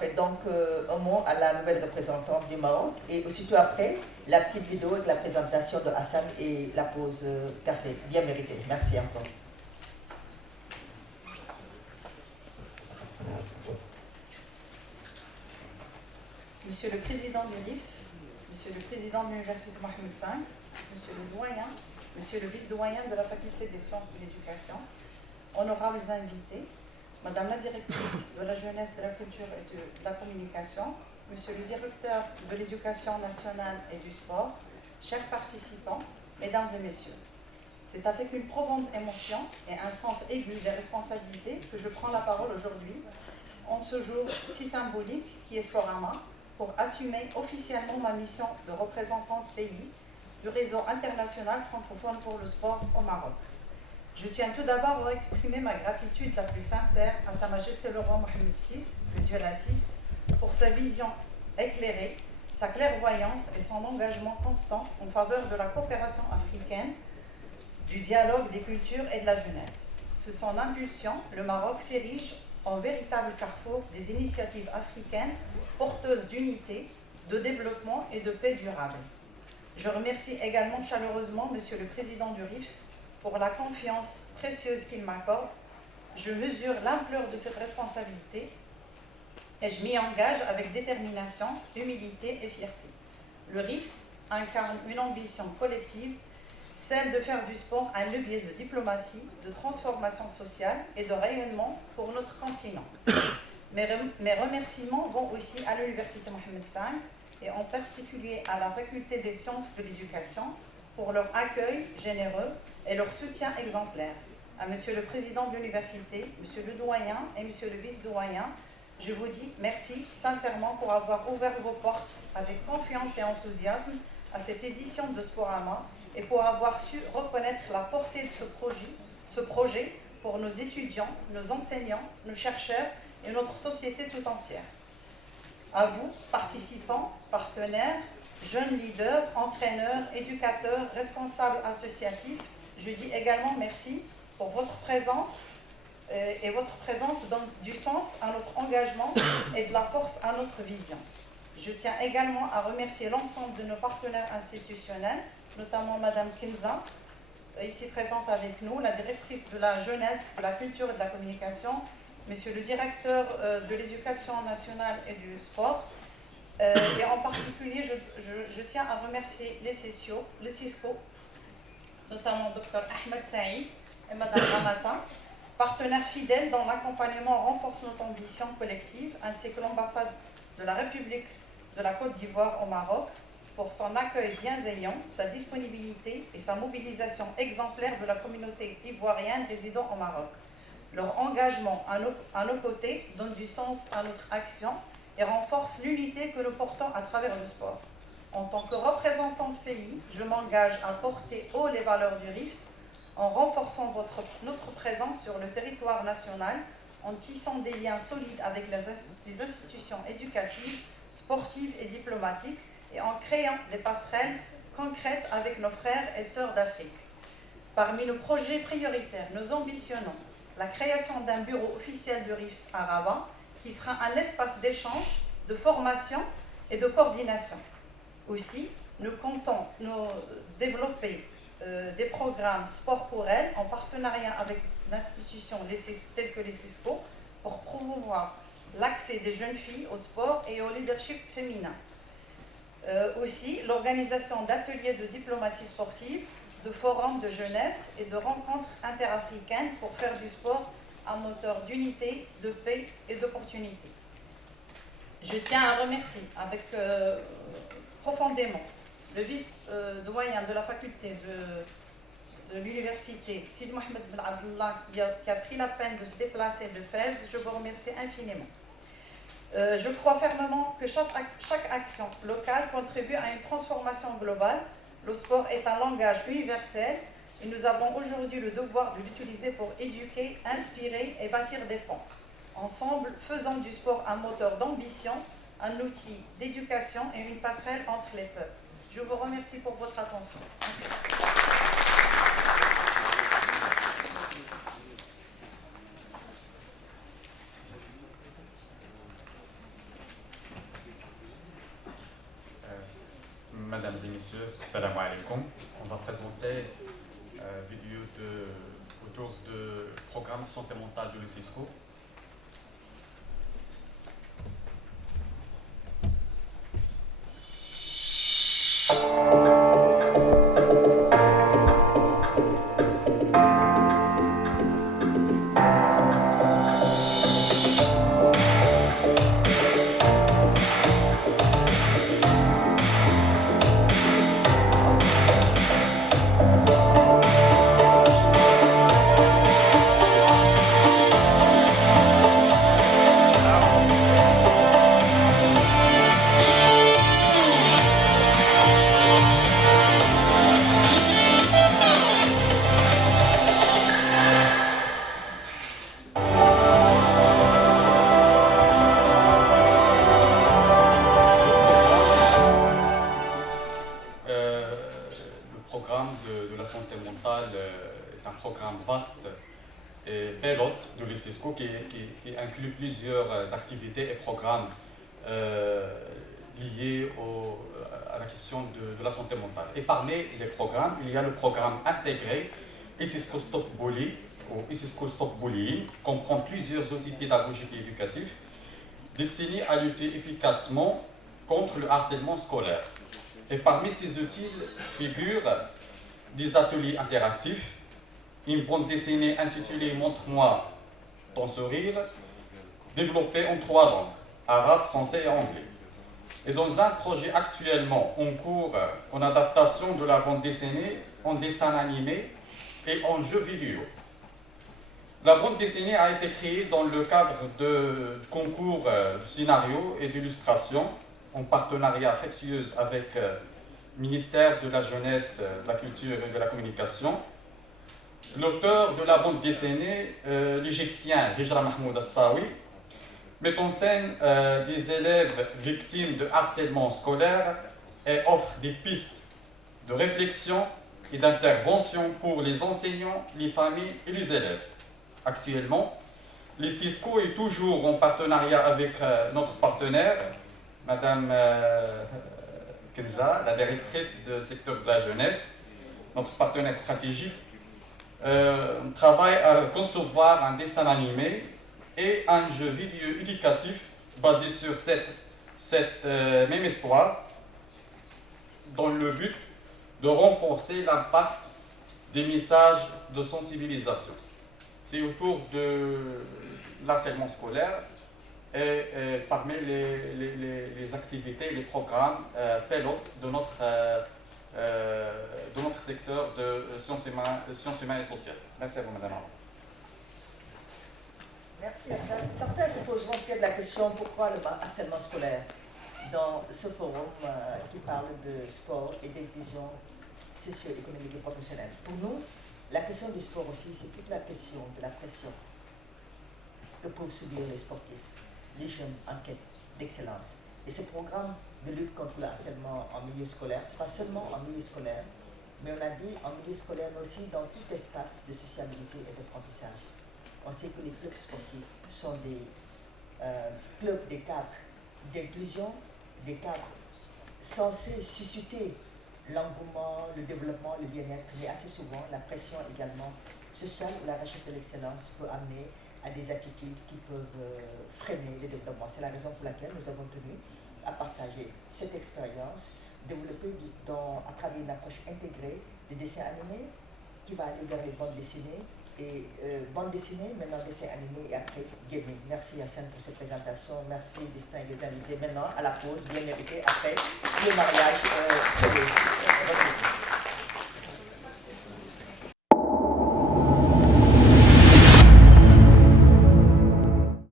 Fait donc un mot à la nouvelle représentante du Maroc et aussitôt après la petite vidéo avec la présentation de Hassan et la pause café, bien méritée. Merci encore. Monsieur le Président du RIFS, Monsieur le Président de l'Université Mohamed V, Monsieur le Doyen, Monsieur le Vice-Doyen de la Faculté des Sciences de l'Éducation, honorables invités, Madame la Directrice de la Jeunesse, de la Culture et de la Communication, Monsieur le Directeur de l'Éducation nationale et du Sport, chers participants, Mesdames et Messieurs, c'est avec une profonde émotion et un sens aigu des responsabilités que je prends la parole aujourd'hui, en ce jour si symbolique qui est Sporama, pour assumer officiellement ma mission de représentante pays du réseau international francophone pour le sport au Maroc. Je tiens tout d'abord à exprimer ma gratitude la plus sincère à Sa Majesté le roi Mohamed VI, que Dieu l'assiste, pour sa vision éclairée, sa clairvoyance et son engagement constant en faveur de la coopération africaine, du dialogue des cultures et de la jeunesse. Sous son impulsion, le Maroc s'érige en véritable carrefour des initiatives africaines porteuses d'unité, de développement et de paix durable. Je remercie également chaleureusement Monsieur le Président du RIFS pour la confiance précieuse qu'il m'accorde. Je mesure l'ampleur de cette responsabilité et je m'y engage avec détermination, humilité et fierté. Le RIFS incarne une ambition collective, celle de faire du sport un levier de diplomatie, de transformation sociale et de rayonnement pour notre continent. Mes remerciements vont aussi à l'Université Mohamed V et en particulier à la Faculté des Sciences de l'Éducation pour leur accueil généreux et leur soutien exemplaire. À Monsieur le Président de l'Université, Monsieur le Doyen et Monsieur le Vice-Doyen, je vous dis merci sincèrement pour avoir ouvert vos portes avec confiance et enthousiasme à cette édition de Sporama et pour avoir su reconnaître la portée de ce projet pour nos étudiants, nos enseignants, nos chercheurs et notre société tout entière. À vous, participants, partenaires, jeunes leaders, entraîneurs, éducateurs, responsables associatifs, je dis également merci pour votre présence et votre présence donne du sens à notre engagement et de la force à notre vision. Je tiens également à remercier l'ensemble de nos partenaires institutionnels, notamment Madame Kinza, ici présente avec nous, la directrice de la jeunesse, de la culture et de la communication, Monsieur le directeur de l'éducation nationale et du sport, et en particulier, je tiens à remercier les CISCO, notamment Dr Ahmed Saïd et Madame Ramata, partenaires fidèles dans l'accompagnement renforce notre ambition collective, ainsi que l'ambassade de la République de la Côte d'Ivoire au Maroc, pour son accueil bienveillant, sa disponibilité et sa mobilisation exemplaire de la communauté ivoirienne résidant au Maroc. Leur engagement à nos côtés donne du sens à notre action et renforce l'unité que nous portons à travers le sport. En tant que représentante pays, je m'engage à porter haut les valeurs du RIFS en renforçant notre présence sur le territoire national, en tissant des liens solides avec les institutions éducatives, sportives et diplomatiques et en créant des passerelles concrètes avec nos frères et sœurs d'Afrique. Parmi nos projets prioritaires, nous ambitionnons la création d'un bureau officiel du RIFS à Rabat, qui sera un espace d'échange, de formation et de coordination. Aussi, nous comptons développer des programmes sport pour elles en partenariat avec d'institutions telles que les CISCO pour promouvoir l'accès des jeunes filles au sport et au leadership féminin. Aussi, l'organisation d'ateliers de diplomatie sportive, de forums de jeunesse et de rencontres interafricaines pour faire du sport un moteur d'unité, de paix et d'opportunité. Je tiens à remercier profondément le vice-doyen de la faculté de l'université, Sid Mohamed Ben Abdullah, qui a pris la peine de se déplacer de Fès. Je vous remercie infiniment. Je crois fermement que chaque action locale contribue à une transformation globale. Le sport est un langage universel et nous avons aujourd'hui le devoir de l'utiliser pour éduquer, inspirer et bâtir des ponts. Ensemble, faisons du sport un moteur d'ambition, un outil d'éducation et une passerelle entre les peuples. Je vous remercie pour votre attention. Merci. mesdames et messieurs, salam alaikum. On va présenter une vidéo autour du programme de santé mentale de l'UCISCO. Le programme de la santé mentale est un programme vaste et pilote de l'UCISCO qui inclut plusieurs activités et programmes liés à la question de la santé mentale. Et parmi les programmes, il y a le programme intégré UCISCO Stop Bully ou UCISCO Stop Bullying, qui comprend plusieurs outils pédagogiques et éducatifs destinés à lutter efficacement contre le harcèlement scolaire. Et parmi ces outils figurent des ateliers interactifs, une bande dessinée intitulée « Montre-moi ton sourire », développée en 3 langues, arabe, français et anglais. Et dans un projet actuellement en cours en adaptation de la bande dessinée en dessin animé et en jeu vidéo. La bande dessinée a été créée dans le cadre de concours de scénario et d'illustration en partenariat affectueux avec le ministère de la Jeunesse, de la Culture et de la Communication. L'auteur de la bande dessinée, l'Égyptien Hijra Mahmoud Assawi, met en scène des élèves victimes de harcèlement scolaire et offre des pistes de réflexion et d'intervention pour les enseignants, les familles et les élèves. Actuellement, l'UCISCO est toujours en partenariat avec notre partenaire, Madame Kenza, la directrice du secteur de la jeunesse, notre partenaire stratégique. On travaille à concevoir un dessin animé et un jeu vidéo éducatif basé sur cette même histoire, dans le but de renforcer l'impact des messages de sensibilisation. C'est autour de l'harcèlement scolaire et parmi les activités, les programmes pilotes de notre secteur de sciences humaines et sociales. Merci à vous, Madame. Merci Hassan. Certains se poseront peut-être la question pourquoi le harcèlement scolaire dans ce forum qui parle de sport et d'inclusion socio-économique et professionnelle. Pour nous, la question du sport aussi, c'est toute la question de la pression que peuvent subir les sportifs, les jeunes en quête d'excellence. Et ce programme de lutte contre le harcèlement en milieu scolaire, ce n'est pas seulement en milieu scolaire, mais on a dit en milieu scolaire, mais aussi dans tout espace de sociabilité et d'apprentissage. On sait que les clubs sportifs sont des clubs, des cadres d'inclusion, des cadres censés susciter l'engouement, le développement, le bien-être, mais assez souvent la pression également sociale ou la recherche de l'excellence peut amener à des attitudes qui peuvent freiner le développement. C'est la raison pour laquelle nous avons tenu à partager cette expérience, développée à travers une approche intégrée de dessin animé qui va aller vers les bandes dessinées, et bande dessinée, maintenant dessin animé et après gaming. Merci Hassan pour cette présentation. Merci distingués invités. Maintenant à la pause bien méritée après le mariage scellé.